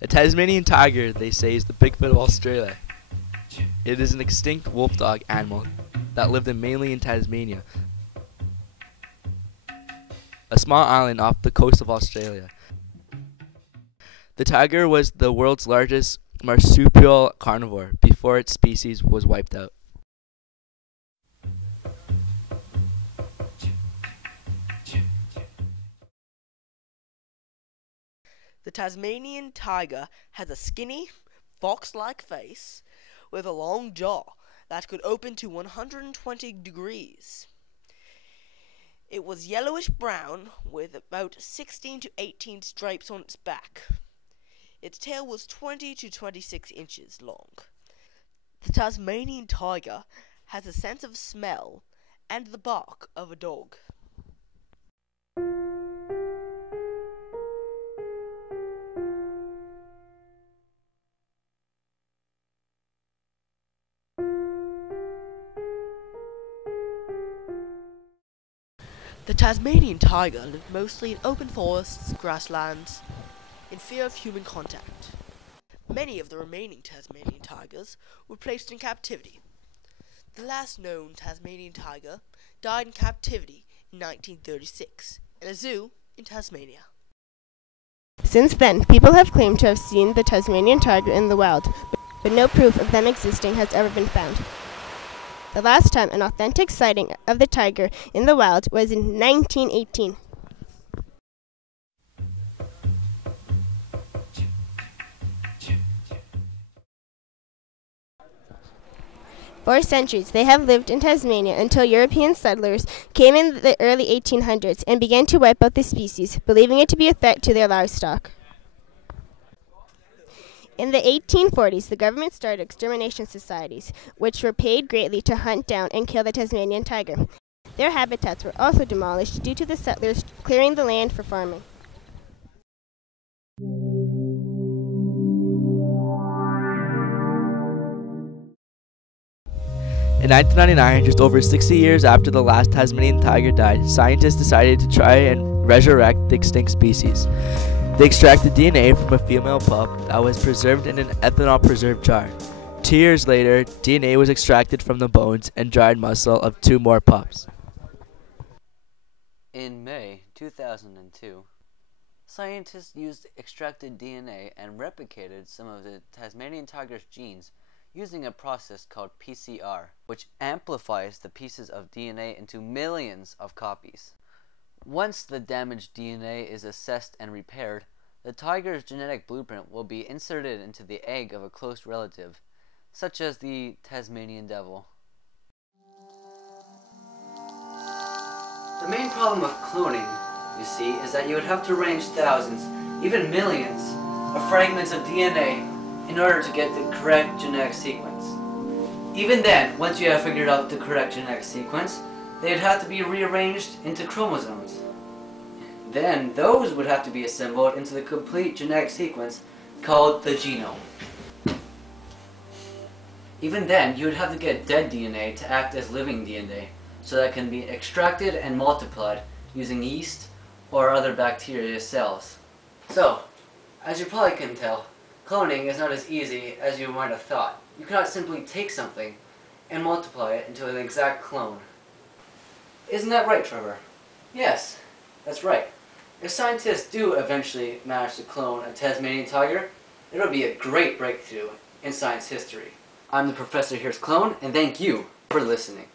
The Tasmanian tiger, they say, is the Bigfoot of Australia. It is an extinct wolf dog animal that lived mainly in Tasmania, a small island off the coast of Australia. The tiger was the world's largest marsupial carnivore before its species was wiped out. The Tasmanian tiger has a skinny, fox-like face with a long jaw that could open to 120 degrees. It was yellowish-brown with about 16 to 18 stripes on its back. Its tail was 20 to 26 inches long. The Tasmanian tiger has a sense of smell and the bark of a dog. The Tasmanian tiger lived mostly in open forests, grasslands, in fear of human contact. Many of the remaining Tasmanian tigers were placed in captivity. The last known Tasmanian tiger died in captivity in 1936 in a zoo in Tasmania. Since then, people have claimed to have seen the Tasmanian tiger in the wild, but no proof of them existing has ever been found. The last time an authentic sighting of the tiger in the wild was in 1918. For centuries, they have lived in Tasmania until European settlers came in the early 1800s and began to wipe out the species, believing it to be a threat to their livestock. In the 1840s, the government started extermination societies, which were paid greatly to hunt down and kill the Tasmanian tiger. Their habitats were also demolished due to the settlers clearing the land for farming. In 1999, just over 60 years after the last Tasmanian tiger died, scientists decided to try and resurrect the extinct species. They extracted DNA from a female pup that was preserved in an ethanol preserved jar. 2 years later, DNA was extracted from the bones and dried muscle of 2 more pups. In May 2002, scientists used extracted DNA and replicated some of the Tasmanian tiger's genes using a process called PCR, which amplifies the pieces of DNA into millions of copies. Once the damaged DNA is assessed and repaired, the tiger's genetic blueprint will be inserted into the egg of a close relative, such as the Tasmanian devil. The main problem with cloning, you see, is that you would have to arrange thousands, even millions, of fragments of DNA in order to get the correct genetic sequence. Even then, once you have figured out the correct genetic sequence, they'd have to be rearranged into chromosomes. Then those would have to be assembled into the complete genetic sequence called the genome. Even then, you would have to get dead DNA to act as living DNA, so that it can be extracted and multiplied using yeast or other bacteria cells. So, as you probably can tell, cloning is not as easy as you might have thought. You cannot simply take something and multiply it into an exact clone. Isn't that right, Trevor? Yes, that's right. If scientists do eventually manage to clone a Tasmanian tiger, it'll be a great breakthrough in science history. I'm the Professor Here's Clone, and thank you for listening.